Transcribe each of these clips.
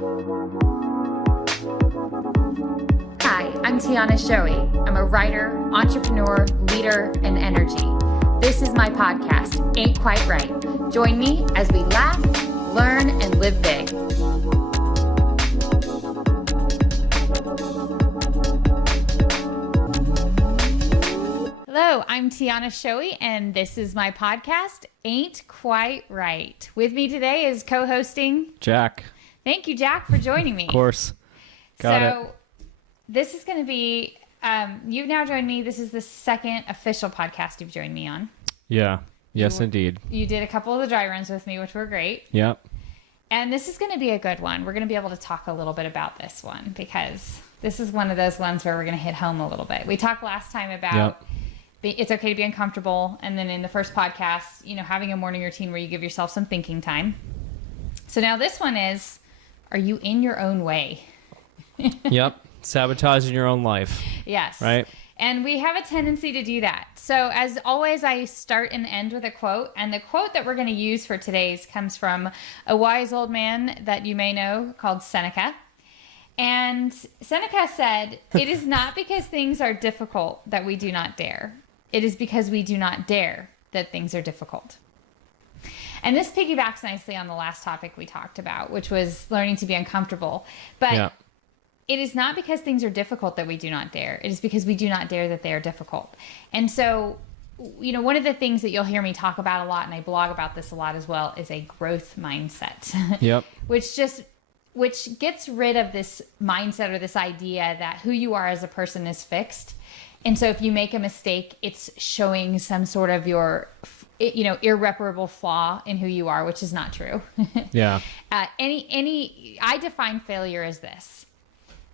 Hi, I'm Tiana Shoei. I'm a writer, entrepreneur, leader, and energy. This is my podcast, Ain't Quite Right. Join me as we laugh, learn, and live big. Hello, I'm Tiana Shoei, and this is my podcast, Ain't Quite Right. With me today is co-hosting Jack. Thank you, Jack, for joining me. Of course. Got it. This is going to be, you've now joined me. This is the second official podcast you've joined me on. Yeah. Yes, indeed. You did a couple of the dry runs with me, which were great. Yep. And this is going to be a good one. We're going to be able to talk a little bit about this one because this is one of those ones where we're going to hit home a little bit. We talked last time about it's okay to be uncomfortable. And then in the first podcast, having a morning routine where you give yourself some thinking time. So now this one is, are you in your own way? Yep. Sabotaging your own life. Yes. Right? And we have a tendency to do that. So as always, I start and end with a quote. And the quote that we're going to use for today's comes from a wise old man that you may know called Seneca. And Seneca said, "It is not because things are difficult that we do not dare. It is because we do not dare that things are difficult." And this piggybacks nicely on the last topic we talked about, which was learning to be uncomfortable. But it is not because things are difficult that we do not dare. It is because we do not dare that they are difficult. And so, one of the things that you'll hear me talk about a lot, and I blog about this a lot as well, is a growth mindset. Yep. which gets rid of this mindset or this idea that who you are as a person is fixed. And so if you make a mistake, it's showing some sort of your irreparable flaw in who you are, which is not true. Yeah. I define failure as this: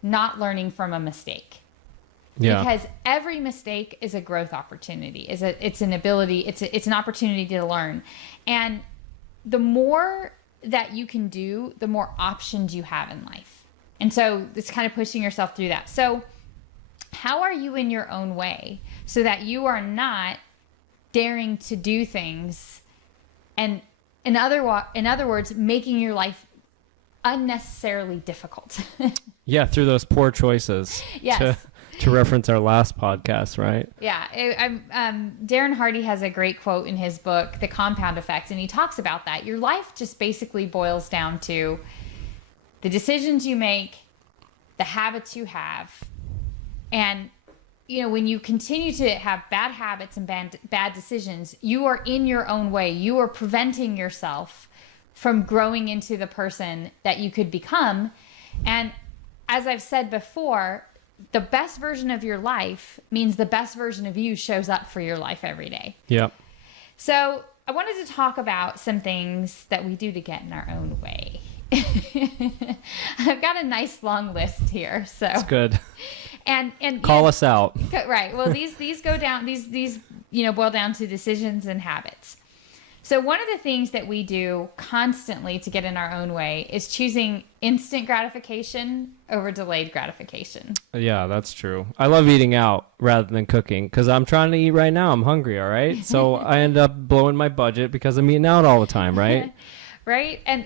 not learning from a mistake. Yeah. Because every mistake is a growth opportunity. It's an ability. It's an opportunity to learn. And the more that you can do, the more options you have in life. And so it's kind of pushing yourself through that. So how are you in your own way so that you are not daring to do things and in other words, making your life unnecessarily difficult? Yeah, through those poor choices. Yes. To reference our last podcast, right? Yeah. Darren Hardy has a great quote in his book, The Compound Effect, and he talks about that. Your life just basically boils down to the decisions you make, the habits you have, and when you continue to have bad habits and bad decisions, you are in your own way. You are preventing yourself from growing into the person that you could become. And as I've said before, the best version of your life means the best version of you shows up for your life every day. Yep. So I wanted to talk about some things that we do to get in our own way. I've got a nice long list here. So it's good. And call us out. Right. Well, these go down. These boil down to decisions and habits. So one of the things that we do constantly to get in our own way is choosing instant gratification over delayed gratification. Yeah, that's true. I love eating out rather than cooking because I'm trying to eat right now. I'm hungry, all right? So I end up blowing my budget because I'm eating out all the time, right? Right? And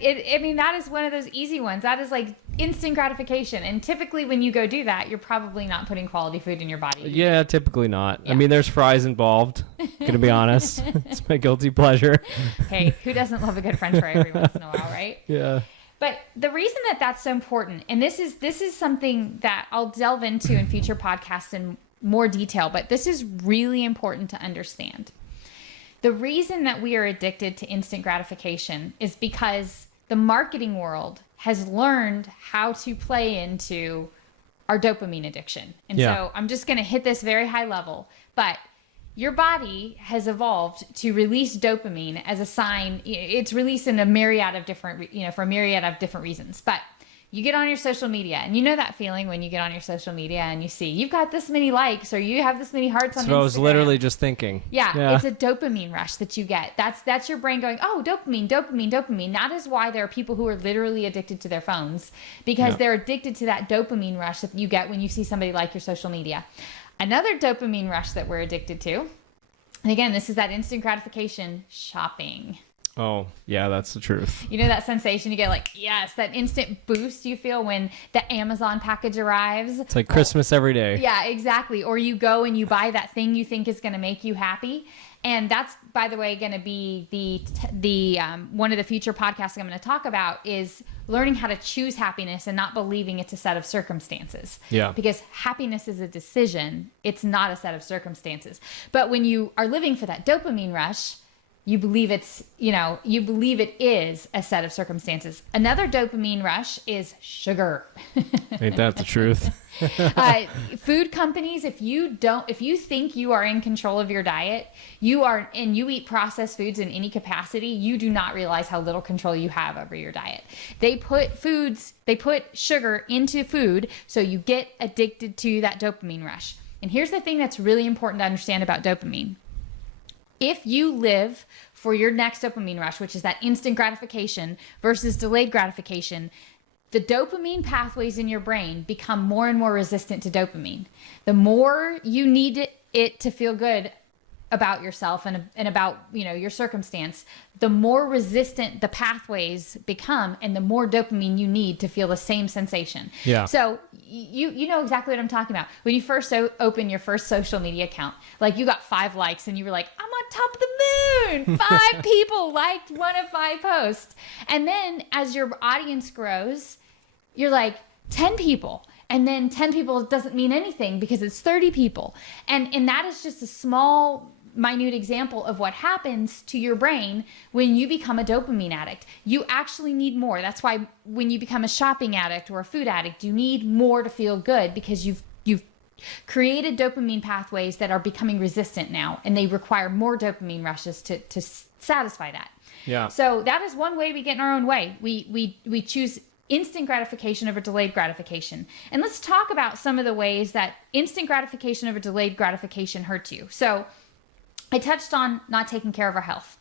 that is one of those easy ones. That is like instant gratification. And typically when you go do that, you're probably not putting quality food in your body. Yeah, typically not. Yeah. I mean, there's fries involved, gonna be honest. It's my guilty pleasure. Hey, who doesn't love a good French fry every once in a while, right? Yeah. But the reason that that's so important, and this is something that I'll delve into in future podcasts in more detail, but this is really important to understand. The reason that we are addicted to instant gratification is because the marketing world has learned how to play into our dopamine addiction. And so I'm just going to hit this very high level, but your body has evolved to release dopamine as a sign. It's released in a myriad of different, for a myriad of different reasons. But you get on your social media, and you know that feeling when you get on your social media and you see you've got this many likes or you have this many hearts on Instagram. So I was literally just thinking. Yeah, it's a dopamine rush that you get. That's your brain going, oh, dopamine, dopamine, dopamine. That is why there are people who are literally addicted to their phones because they're addicted to that dopamine rush that you get when you see somebody like your social media. Another dopamine rush that we're addicted to, and again, this is that instant gratification, shopping. Oh, yeah, that's the truth. You know that sensation you get, like, yes, that instant boost you feel when the Amazon package arrives. It's like Christmas every day. Yeah, exactly. Or you go and you buy that thing you think is going to make you happy. And that's, by the way, going to be the one of the future podcasts I'm going to talk about is learning how to choose happiness and not believing it's a set of circumstances. Yeah. Because happiness is a decision. It's not a set of circumstances. But when you are living for that dopamine rush, you believe you believe it is a set of circumstances. Another dopamine rush is sugar. Ain't that the truth? Food companies, if you think you are in control of your diet, and you eat processed foods in any capacity, you do not realize how little control you have over your diet. They put sugar into food so you get addicted to that dopamine rush. And here's the thing that's really important to understand about dopamine. If you live for your next dopamine rush, which is that instant gratification versus delayed gratification, the dopamine pathways in your brain become more and more resistant to dopamine. The more you need it to feel good about yourself and about, your circumstance, the more resistant the pathways become and the more dopamine you need to feel the same sensation. Yeah. So you know exactly what I'm talking about. When you first open your first social media account, like you got 5 likes and you were like, I'm on top of the moon. 5 people liked one of my posts. And then as your audience grows, you're like 10 people. And then 10 people doesn't mean anything because it's 30 people. And that is just a small, minute example of what happens to your brain when you become a dopamine addict. You actually need more. That's why when you become a shopping addict or a food addict, you need more to feel good because you've created dopamine pathways that are becoming resistant now, and they require more dopamine rushes to satisfy that. Yeah. So that is one way we get in our own way. We choose instant gratification over delayed gratification. And let's talk about some of the ways that instant gratification over delayed gratification hurts you. So I touched on not taking care of our health.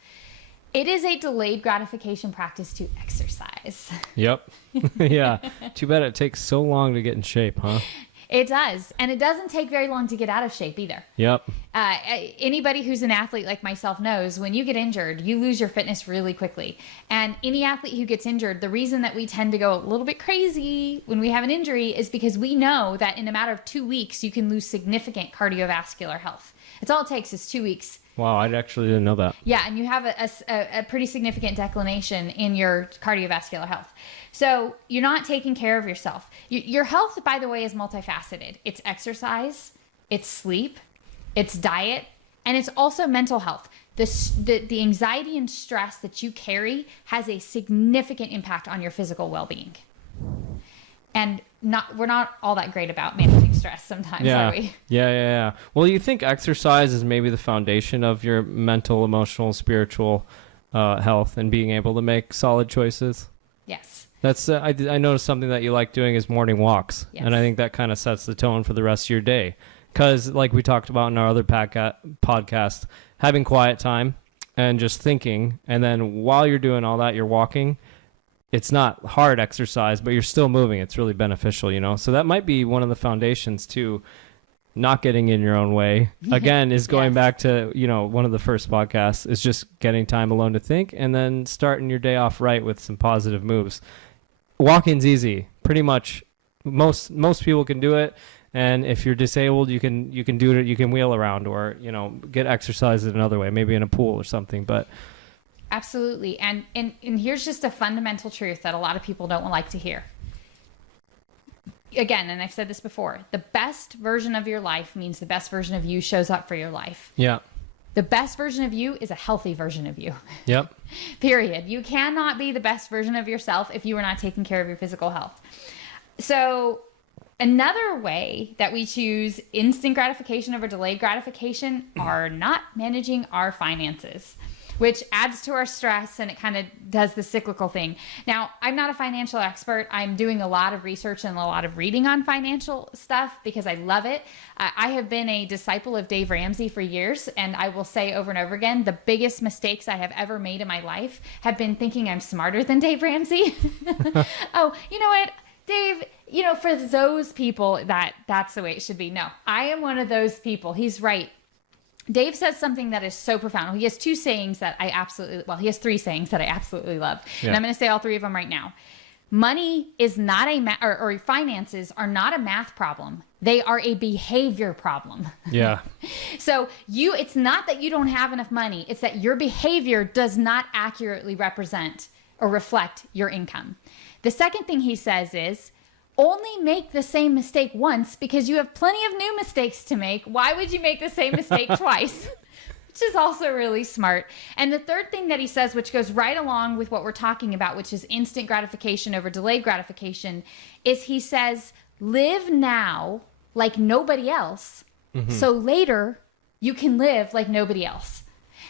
It is a delayed gratification practice to exercise. Yep. Yeah. Too bad it takes so long to get in shape, huh? It does. And it doesn't take very long to get out of shape either. Yep. Anybody who's an athlete like myself knows when you get injured, you lose your fitness really quickly. And any athlete who gets injured, the reason that we tend to go a little bit crazy when we have an injury is because we know that in a matter of 2 weeks, you can lose significant cardiovascular health. It's all it takes is 2 weeks. Wow, I actually didn't know that. Yeah, and you have a pretty significant declination in your cardiovascular health. So you're not taking care of yourself. Your health, by the way, is multifaceted. It's exercise, it's sleep, it's diet, and it's also mental health. The anxiety and stress that you carry has a significant impact on your physical well-being. And we're not all that great about managing stress sometimes, are we? Yeah. Well, you think exercise is maybe the foundation of your mental, emotional, spiritual health and being able to make solid choices? Yes. That's I noticed something that you like doing is morning walks. Yes. And I think that kind of sets the tone for the rest of your day. Because like we talked about in our other podcast, having quiet time and just thinking, and then while you're doing all that, you're walking. It's not hard exercise, but you're still moving. It's really beneficial, So that might be one of the foundations to not getting in your own way. Again, is going back to, one of the first podcasts is just getting time alone to think and then starting your day off right with some positive moves. Walking's easy. Pretty much most people can do it. And if you're disabled, you can do it. You can wheel around or, get exercise in another way, maybe in a pool or something, but absolutely. And here's just a fundamental truth that a lot of people don't like to hear. Again, and I've said this before, the best version of your life means the best version of you shows up for your life. Yeah. The best version of you is a healthy version of you. Yep. Period. You cannot be the best version of yourself if you are not taking care of your physical health. So another way that we choose instant gratification over delayed gratification are not managing our finances, which adds to our stress, and it kind of does the cyclical thing. Now, I'm not a financial expert. I'm doing a lot of research and a lot of reading on financial stuff because I love it. I have been a disciple of Dave Ramsey for years, and I will say over and over again, the biggest mistakes I have ever made in my life have been thinking I'm smarter than Dave Ramsey. Oh, you know what, Dave, for those people, that's the way it should be. No, I am one of those people. He's right. Dave says something that is so profound. He has two sayings that I absolutely, well, he has three sayings that I absolutely love. Yeah. And I'm going to say all three of them right now. Money is not or finances are not a math problem. They are a behavior problem. Yeah. So it's not that you don't have enough money. It's that your behavior does not accurately represent or reflect your income. The second thing he says is, only make the same mistake once because you have plenty of new mistakes to make. Why would you make the same mistake twice? Which is also really smart. And the third thing that he says, which goes right along with what we're talking about, which is instant gratification over delayed gratification, is he says, live now like nobody else. So later you can live like nobody else.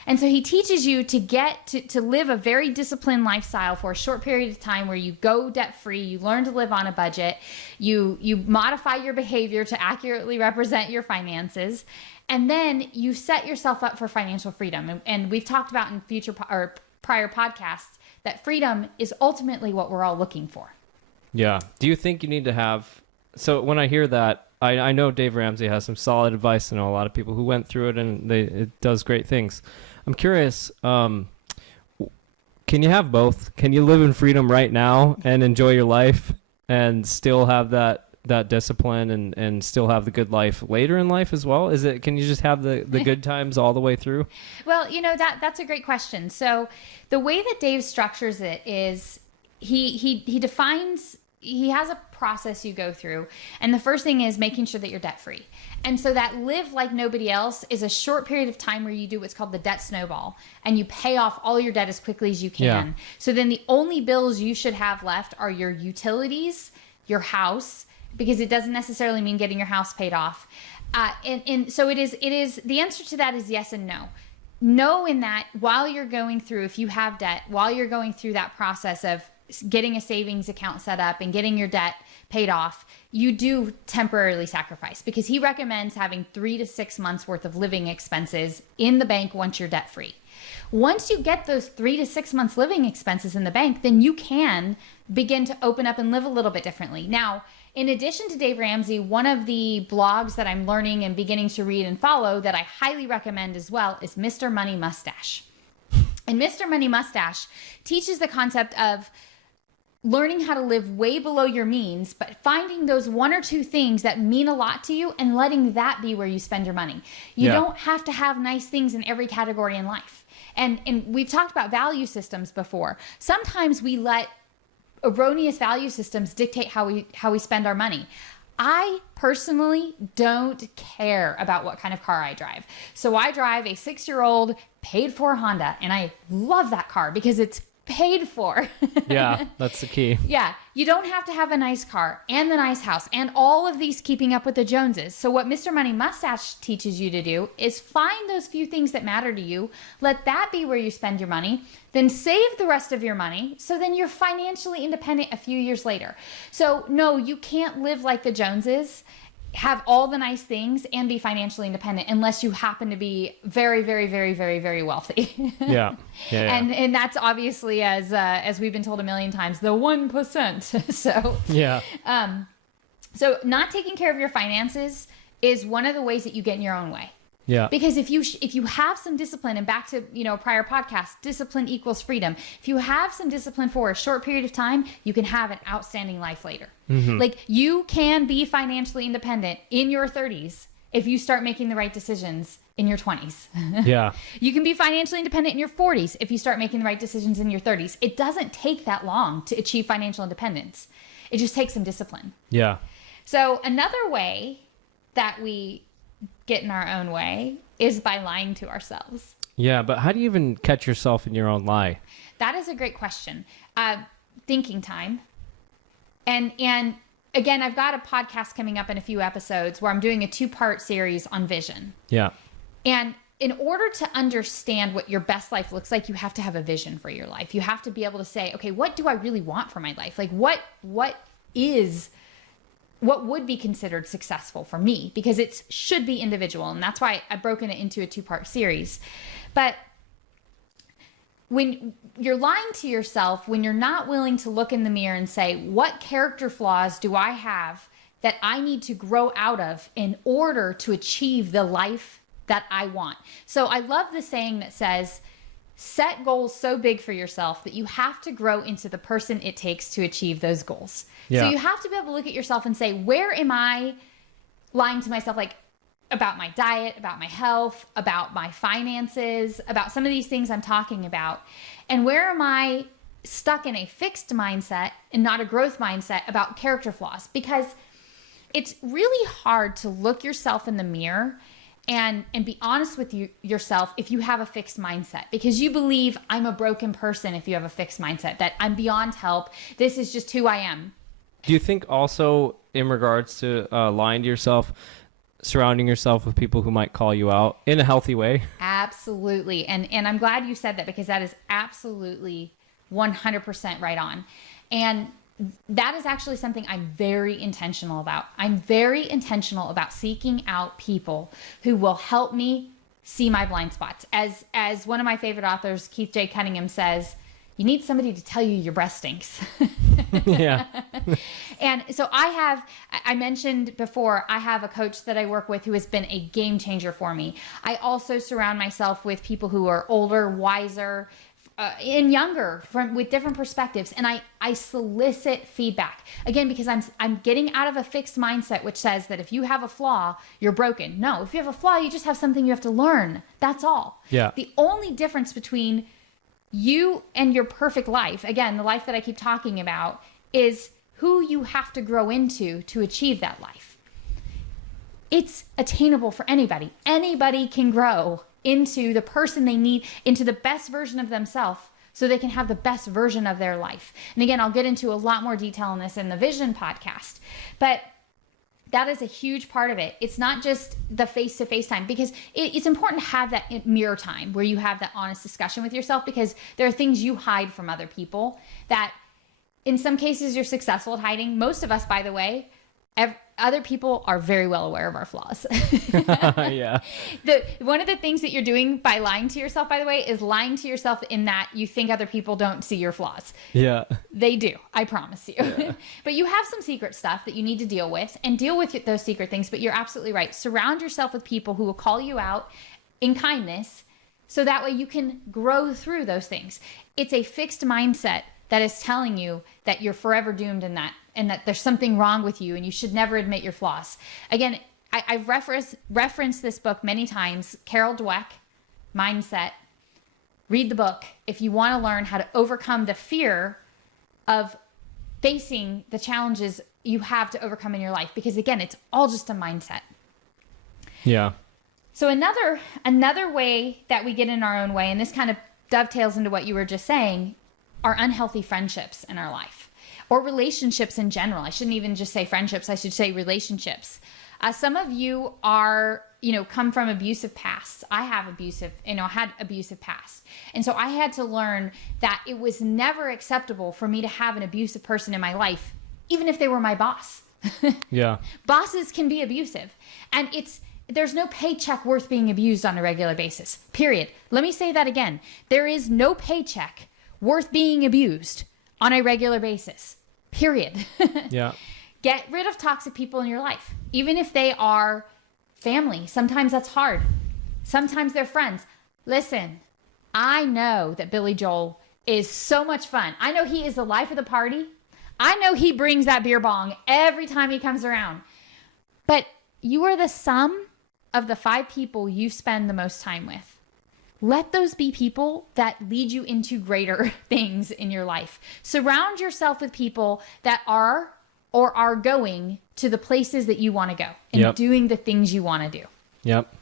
And so he teaches you to live a very disciplined lifestyle for a short period of time where you go debt free, you learn to live on a budget, you modify your behavior to accurately represent your finances, and then you set yourself up for financial freedom. And we've talked about in prior podcasts that freedom is ultimately what we're all looking for. Yeah. Do you think you need to have, so when I hear that, I know Dave Ramsey has some solid advice. I know a lot of people who went through it and it does great things. I'm curious, can you have both? Can you live in freedom right now and enjoy your life and still have that discipline and still have the good life later in life as well? Can you just have the good times all the way through? Well, that's a great question. So the way that Dave structures it is he defines, he has a process you go through. And the first thing is making sure that you're debt free. And so that live like nobody else is a short period of time where you do what's called the debt snowball and you pay off all your debt as quickly as you can. Yeah. So then the only bills you should have left are your utilities, your house, because it doesn't necessarily mean getting your house paid off. And so it is, the answer to that is yes and no. No, in that while you're going through, if you have debt, while you're going through that process of getting a savings account set up and getting your debt paid off, you do temporarily sacrifice, because he recommends having 3 to 6 months worth of living expenses in the bank once you're debt free. Once you get those 3 to 6 months living expenses in the bank, then you can begin to open up and live a little bit differently. Now, in addition to Dave Ramsey, one of the blogs that I'm learning and beginning to read and follow that I highly recommend as well is Mr. Money Mustache. And Mr. Money Mustache teaches the concept of learning how to live way below your means, but finding those 1 or 2 things that mean a lot to you and letting that be where you spend your money. You don't have to have nice things in every category in life. And we've talked about value systems before. Sometimes we let erroneous value systems dictate how we spend our money. I personally don't care about what kind of car I drive. So I drive a 6-year-old paid for Honda, and I love that car because it's paid for. Yeah, that's the key. Yeah, you don't have to have a nice car and the nice house and all of these keeping up with the Joneses. So what Mr. Money Mustache teaches you to do is find those few things that matter to you, let that be where you spend your money, then save the rest of your money so then you're financially independent a few years later. So no, you can't live like the Joneses, have all the nice things and be financially independent unless you happen to be very, very, very, very, very wealthy. Yeah. And that's obviously, as we've been told a million times, the 1%. So yeah. So not taking care of your finances is one of the ways that you get in your own way. Yeah. Because if you have some discipline, and back to prior podcast, discipline equals freedom. If you have some discipline for a short period of time, you can have an outstanding life later. Mm-hmm. Like you can be financially independent in your 30s if you start making the right decisions in your 20s. Yeah. You can be financially independent in your 40s if you start making the right decisions in your 30s. It doesn't take that long to achieve financial independence. It just takes some discipline. Yeah. So another way that we get in our own way is by lying to ourselves. Yeah, but how do you even catch yourself in your own lie? That is a great question. Thinking time. And again, I've got a podcast coming up in a few episodes where I'm doing a 2-part series on vision. Yeah. And in order to understand what your best life looks like, you have to have a vision for your life. You have to be able to say, okay, what do I really want for my life? Like what would be considered successful for me, because it should be individual. And that's why I've broken it into a 2-part series. But when you're lying to yourself, when you're not willing to look in the mirror and say, what character flaws do I have that I need to grow out of in order to achieve the life that I want. So I love the saying that says, set goals so big for yourself that you have to grow into the person it takes to achieve those goals. Yeah. So you have to be able to look at yourself and say, where am I lying to myself? Like, about my diet, about my health, about my finances, about some of these things I'm talking about. And where am I stuck in a fixed mindset and not a growth mindset about character flaws? Because it's really hard to look yourself in the mirror and be honest with yourself if you have a fixed mindset, because you believe I'm a broken person if you have a fixed mindset, that I'm beyond help. This is just who I am. Do you think also in regards to lying to yourself, surrounding yourself with people who might call you out in a healthy way? Absolutely. And I'm glad you said that, because that is absolutely 100% right on. And that is actually something I'm very intentional about. I'm very intentional about seeking out people who will help me see my blind spots. As one of my favorite authors, Keith J. Cunningham, says, you need somebody to tell you your breath stinks. Yeah. And so I mentioned before, I have a coach that I work with who has been a game changer for me. I also surround myself with people who are older, wiser, and younger, with different perspectives. And I solicit feedback, again, because I'm getting out of a fixed mindset, which says that if you have a flaw, you're broken. No, if you have a flaw, you just have something you have to learn. That's all. Yeah. The only difference between you and your perfect life, again, the life that I keep talking about, is who you have to grow into to achieve that life. It's attainable for anybody. Anybody can grow into the person they need, into the best version of themselves, so they can have the best version of their life. And again, I'll get into a lot more detail on this in the Vision podcast, but that is a huge part of it. It's not just the face-to-face time, because it's important to have that mirror time where you have that honest discussion with yourself, because there are things you hide from other people that in some cases you're successful at hiding. Most of us, by the way, other people are very well aware of our flaws. Yeah. One of the things that you're doing by lying to yourself, by the way, is lying to yourself in that you think other people don't see your flaws. Yeah. They do. I promise you. Yeah. But you have some secret stuff that you need to deal with, and deal with those secret things. But you're absolutely right. Surround yourself with people who will call you out in kindness, so that way you can grow through those things. It's a fixed mindset that is telling you that you're forever doomed in that, and that there's something wrong with you and you should never admit your flaws. Again, I've referenced this book many times, Carol Dweck, Mindset. Read the book if you want to learn how to overcome the fear of facing the challenges you have to overcome in your life, because again, it's all just a mindset. Yeah. So another way that we get in our own way, and this kind of dovetails into what you were just saying, are unhealthy friendships in our life, or relationships in general. I shouldn't even just say friendships. I should say relationships. Some of you are, come from abusive pasts. I have had abusive past. And so I had to learn that it was never acceptable for me to have an abusive person in my life, even if they were my boss. Yeah. Bosses can be abusive, and there's no paycheck worth being abused on a regular basis, period. Let me say that again. There is no paycheck worth being abused on a regular basis, period. Yeah. Get rid of toxic people in your life, even if they are family. Sometimes that's hard. Sometimes they're friends. Listen, I know that Billy Joel is so much fun. I know he is the life of the party. I know he brings that beer bong every time he comes around. But you are the sum of the 5 people you spend the most time with. Let those be people that lead you into greater things in your life. Surround yourself with people that are or are going to the places that you want to go and doing the things you want to do. Yep.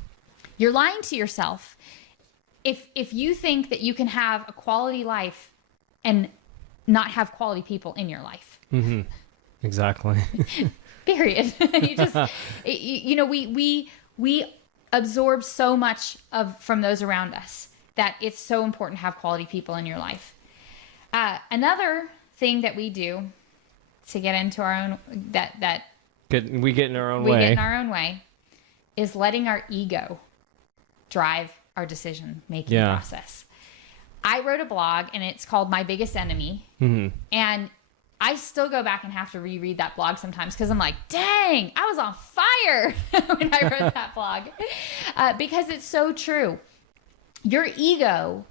You're lying to yourself if you think that you can have a quality life and not have quality people in your life. Mm-hmm. Exactly. Period. We absorb so much from those around us that it's so important to have quality people in your life. Another thing that we do to get into our own we get in our own way is letting our ego drive our decision making process. I wrote a blog, and it's called My Biggest Enemy. Mm-hmm. And I still go back and have to reread that blog sometimes because I'm like, dang, I was on fire when I wrote that blog. Because it's so true. Your ego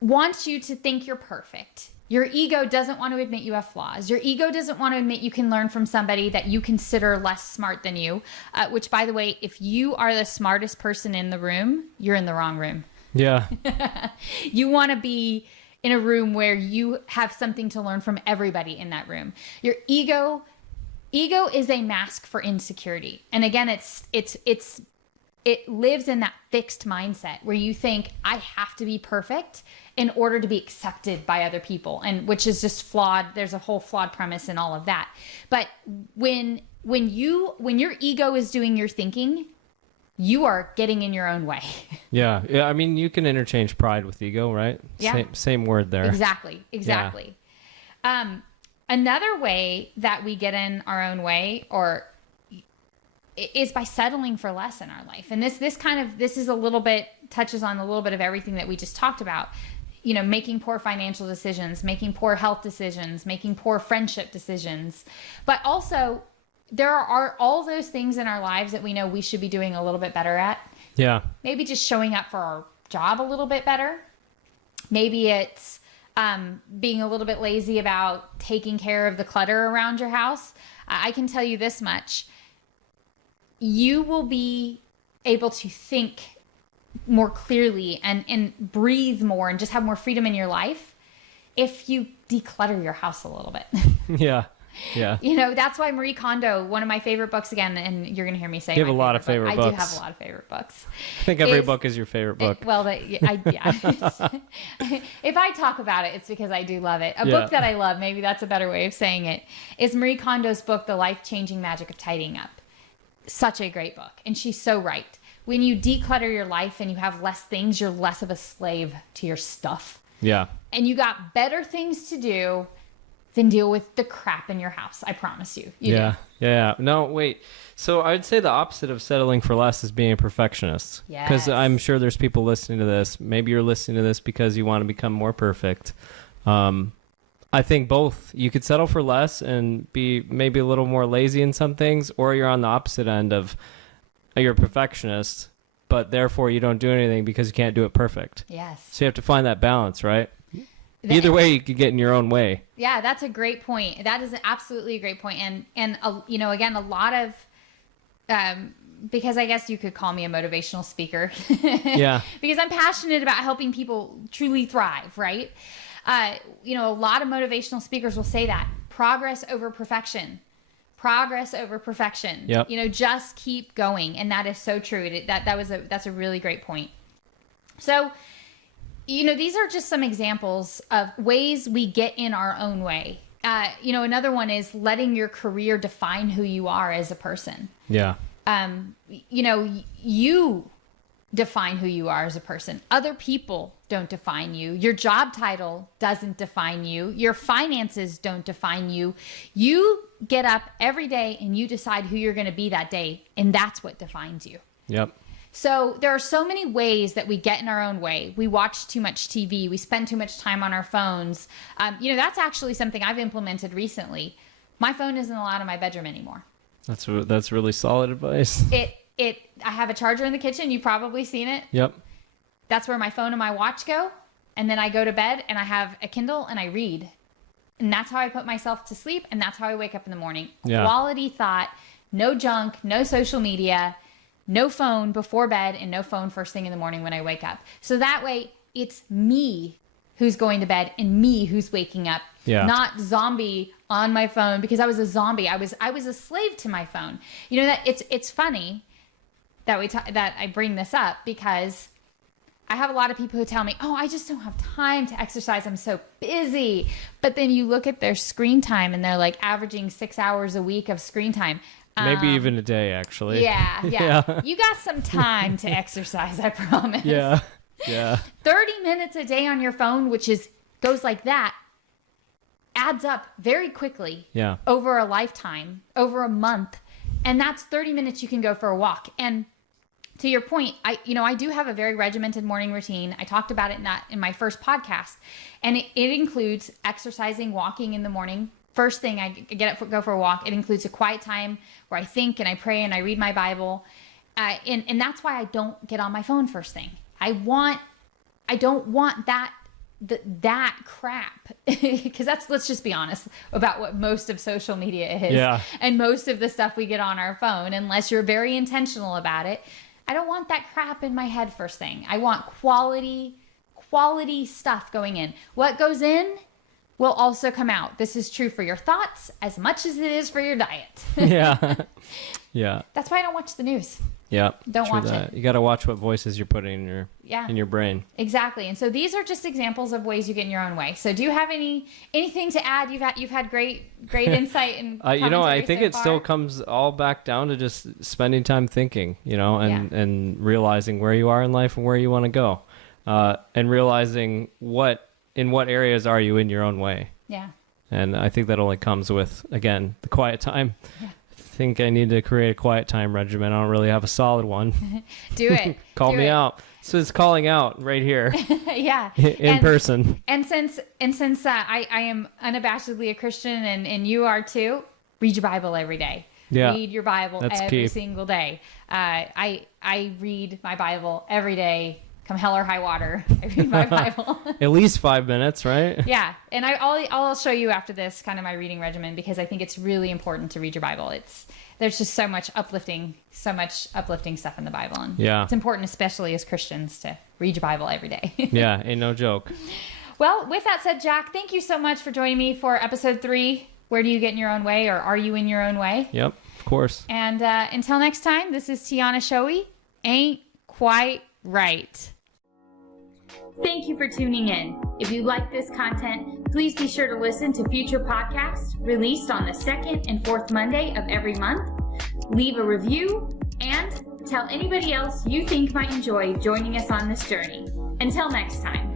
wants you to think you're perfect. Your ego doesn't want to admit you have flaws. Your ego doesn't want to admit you can learn from somebody that you consider less smart than you. Which, by the way, if you are the smartest person in the room, you're in the wrong room. Yeah. You want to be in a room where you have something to learn from everybody in that room. Your ego is a mask for insecurity. And again, it lives in that fixed mindset where you think I have to be perfect in order to be accepted by other people, and which is just flawed. There's a whole flawed premise in all of that. But when your ego is doing your thinking, you are getting in your own way. Yeah. I mean, you can interchange pride with ego, right? Yeah. Same word there. Exactly. Yeah. Another way that we get in our own way is by settling for less in our life. And this is a little bit, touches on a little bit of everything that we just talked about. You know, making poor financial decisions, making poor health decisions, making poor friendship decisions. But also, there are all those things in our lives that we know we should be doing a little bit better at. Yeah. Maybe just showing up for our job a little bit better. Maybe it's being a little bit lazy about taking care of the clutter around your house. I can tell you this much. You will be able to think more clearly and breathe more and just have more freedom in your life if you declutter your house a little bit. Yeah. Yeah. You know, that's why Marie Kondo, one of my favorite books, again, and you're going to hear me say you have a lot of favorite books. I do have a lot of favorite books. I think every book is your favorite book. Yeah. If I talk about it, it's because I do love it. A book that I love, maybe that's a better way of saying it, is Marie Kondo's book, The Life-Changing Magic of Tidying Up. Such a great book. And she's so right. When you declutter your life and you have less things, you're less of a slave to your stuff. Yeah. And you got better things to do than deal with the crap in your house. I promise you. Yeah. No, wait. So I'd say the opposite of settling for less is being a perfectionist. Yes. Because I'm sure there's people listening to this. Maybe you're listening to this because you want to become more perfect. I think both. You could settle for less and be maybe a little more lazy in some things, or you're on the opposite end of you're a perfectionist, but therefore you don't do anything because you can't do it perfect. Yes. So you have to find that balance, right? Either way, you could get in your own way. Yeah, that's a great point. That is absolutely a great point. And you know, again, a lot of, because I guess you could call me a motivational speaker. Yeah. Because I'm passionate about helping people truly thrive, right? You know, a lot of motivational speakers will say that. Progress over perfection. Progress over perfection. Yep. You know, just keep going. And that is so true. That's a really great point. So, you know, these are just some examples of ways we get in our own way. You know, another one is letting your career define who you are as a person. Yeah. You know, you define who you are as a person. Other people don't define you. Your job title doesn't define you. Your finances don't define you. You get up every day and you decide who you're going to be that day, and that's what defines you. Yep. So there are so many ways that we get in our own way. We watch too much TV. We spend too much time on our phones. You know, that's actually something I've implemented recently. My phone isn't allowed in my bedroom anymore. That's really solid advice. I have a charger in the kitchen. You've probably seen it. Yep. That's where my phone and my watch go. And then I go to bed and I have a Kindle and I read. And that's how I put myself to sleep. And that's how I wake up in the morning. Yeah. Quality thought, no junk, no social media, no phone before bed, and no phone first thing in the morning when I wake up. So that way it's me who's going to bed and me who's waking up. Yeah. Not zombie on my phone, because I was a zombie. I was a slave to my phone. You know, that it's funny that I bring this up, because I have a lot of people who tell me, oh, I just don't have time to exercise. I'm so busy. But then you look at their screen time and they're like averaging 6 hours a week of screen time. Maybe even a day, actually. Yeah. You got some time to exercise, I promise. Yeah. 30 minutes a day on your phone, which goes like that, adds up very quickly. Yeah. Over a lifetime, over a month. And that's 30 minutes you can go for a walk. And to your point, I do have a very regimented morning routine. I talked about it in my first podcast, and it includes exercising, walking in the morning. First thing I get up, go for a walk. It includes a quiet time where I think and I pray and I read my Bible. And that's why I don't get on my phone first thing. I don't want that crap, because let's just be honest about what most of social media is. Yeah. And most of the stuff we get on our phone, unless you're very intentional about it. I don't want that crap in my head first thing. I want quality stuff going in. What goes in will also come out. This is true for your thoughts as much as it is for your diet. Yeah. Yeah. That's why I don't watch the news. Yeah. Don't watch that. it. You got to watch what voices you're putting in your brain. Exactly. And so these are just examples of ways you get in your own way. So do you have anything to add? You've had great insight and I think so it far. still comes all back down to just spending time thinking, and realizing where you are in life and where you want to go, and realizing in what areas are you in your own way. Yeah. And I think that only comes with, again, the quiet time. Yeah. I think I need to create a quiet time regimen. I don't really have a solid one. Do it. Call me out. So it's calling out right here. Yeah. In person. And since I am unabashedly a Christian and you are too, read your Bible every day. Yeah. Read your Bible That's every key. single day. I read my Bible every day. Come hell or high water, I read my Bible. At least 5 minutes, right? Yeah, and I'll show you after this kind of my reading regimen, because I think it's really important to read your Bible. There's just so much uplifting stuff in the Bible, and it's important, especially as Christians, to read your Bible every day. Yeah, ain't no joke. Well, with that said, Jack, thank you so much for joining me for episode 3. Where do you get in your own way, or are you in your own way? Yep, of course. And until next time, this is Tiana Shoei. Ain't quite right. Thank you for tuning in. If you like this content, please be sure to listen to future podcasts released on the 2nd and 4th Monday of every month. Leave a review and tell anybody else you think might enjoy joining us on this journey. Until next time.